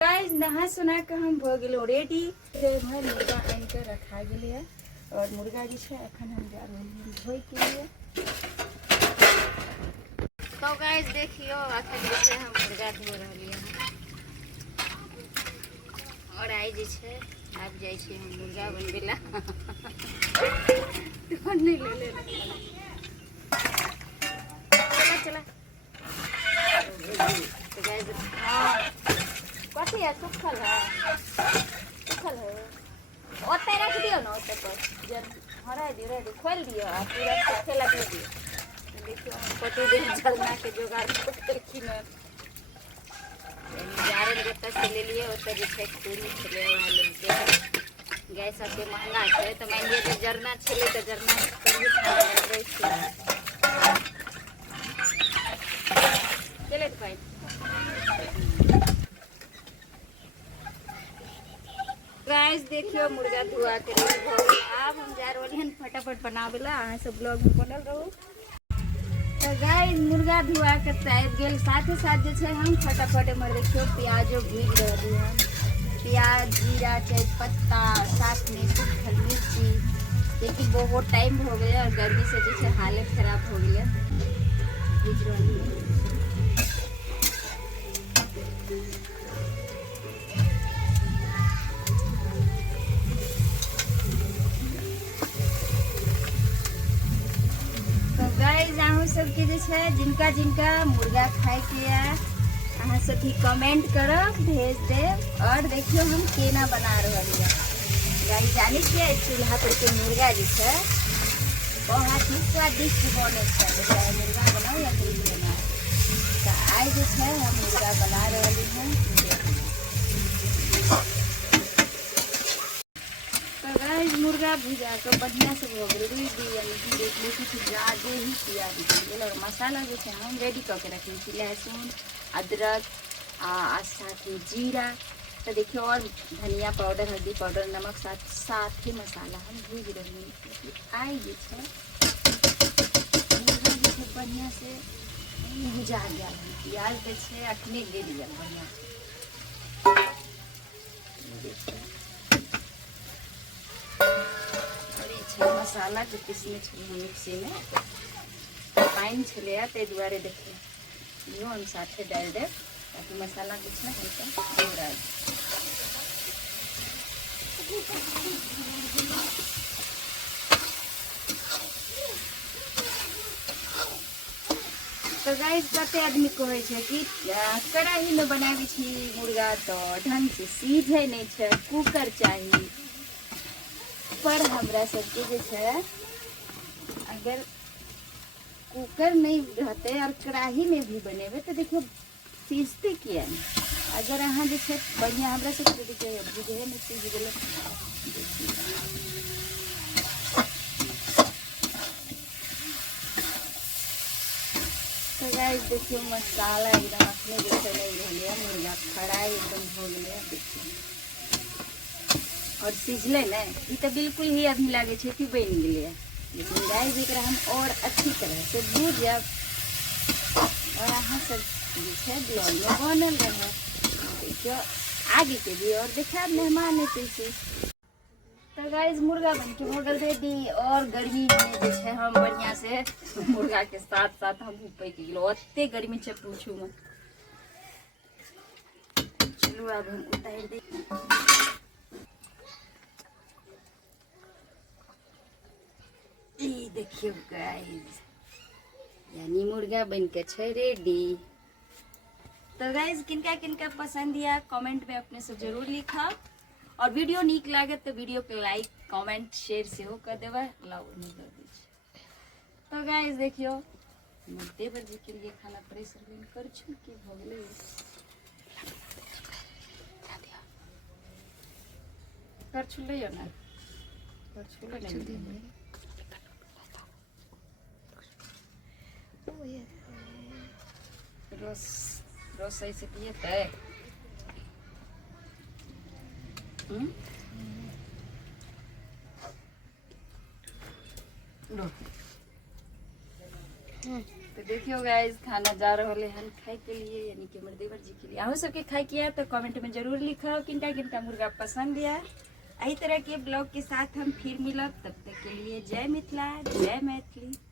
Guys नहा सुना के हम भ गेलो रेडी। भर मुर्गा आन के रखा गेले है और मुर्गा जी है अखन हम जा रहल धोई के लिए। तो गाइस देखियो अखन जे छै हम मुर्गा धो रहलिए हैं और आई जे छै आब जाय छै हम मुर्गा बनबेला। तो नहीं ले ले चला चला। तो गाइस हां कथी है सुखल है ओते रख दियो ना ओते पर जब हरा दियो रे खोल दियो आ पूरा ठेला दे दियो। देखियो हम कते दिन जलना के जोगाड़ करखी न जारे जत्ता से ले लिए ओते जे छै पूरी छले वाला के गैस के महंगा छै तो मान लिए जरना छले तो जरना करिए खाना बनबै छी चले तो भाई। गाइस देखियो मुर्गा धुआ के रेडी भ गेल। अब हम जा रहलिए हन फटाफट बनावेला अहाँ सब ब्लॉग में बनल रहू। तो गाइस मुर्गा धुआ के तैयार गेल साथ ही साथ जे छै हम फटाफट में देखियो प्याजो भूज रहली हन। प्याज जीरा तेजपत्ता साथ में सूखल मिर्ची लेकिन बहुत टाइम हो गया और गर्मी से जे छै हालत खराब हो गया भूज रहली हन। सबके जे छै जिनका जिनका मुर्गा खाए के है अहाँ सब भी कमेंट करब भेज देव। और देखियो हम केना बना रहल है गाइस जानी छियै चूल्हा पर के मुर्गा जे छै बहुत ही स्वादिष्ट बने छै। चाहे मुर्गा बनाओ या फिर बनाओ तो आज जे छै हम मुर्गा बना रहल हैं। मुर्गा भुजा के बढ़िया से हो गेल रुई दिया देख ली कुछ ज्यादा ही प्याज दिया मसाला जो है हम रेडी करके रखे थी लहसुन अदरक साथ ही जीरा तो देखिए और धनिया पाउडर हल्दी पाउडर नमक साथ ही मसाला हम भूज रहे हैं। आई जो है मुर्गा जो है बढ़िया से भुजा गया प्याज दे अखने दे दिया बढ़िया मसाला के पीसने मिक्सी में पानी छले ते दुआरे देखिए हम साथे डाल दे ताकि मसाला कुछ ना हल्का भुरा। तो गाइस कते आदमी कहे छै कि कढ़ाई में बनाबी छी मुर्गा तो ढंग से सीझे नहीं छै कुकर चाहिए पर हमरा सबके जे छै अगर कुकर नहीं रहते और कढ़ाई में भी बनेबे तो देखियो सीझते किया नहीं। अगर अहाँ जे छै बढ़िया हमरा सबके देखियो बुझे नहीं सीझ गेले। तो गाइस देखियो मसाला एकदम अपने जैसे नहीं रहले मुर्गा फ्राई एकदम हो गए देखिए और सीझले ना ये तो बिल्कुल ही अभी लगे कि बन गए लेकिन गाइस एकरा हम और अच्छी तरह से भूजब और अहाँ सब ब्लॉग में बनल रहे देखियो आगे के भी और देखा मेहमान एते से। तो गाइस मुर्गा बन के हो गल रेडी और गर्मी में जे छै हम बढ़िया से मुर्गा के साथ साथ हम पक गेलो ओते गर्मी छै पूछू मत। चलो अब हम उतार दे। देखियो गाइस यानी मुर्गा बन के छै रेडी। तो गाइस किनका किनका पसंद या कमेंट में अपने से जरूर लिखा और वीडियो नीक लागे तो वीडियो के लाइक कमेंट शेयर से हो कर देवा लाओ नहीं कर दीजिए। तो गाइस देखियो मध्य बजे के लिए खाना प्रेशर में कर छु के भगले कर छुले ना कर छुले नहीं रस ऐसे पिए थे लो तो देखियो गाइस खाना जा रहे हैं खाए के लिए, यानी कि हमर देवर जी के लिए। अहू सबके खाए किया तो कमेंट में जरूर लिखो किनका किनका मुर्गा पसंद है। यही तरह के ब्लॉग के साथ हम फिर मिलब, तब तक के लिए जय मिथिला, जय मैथिली।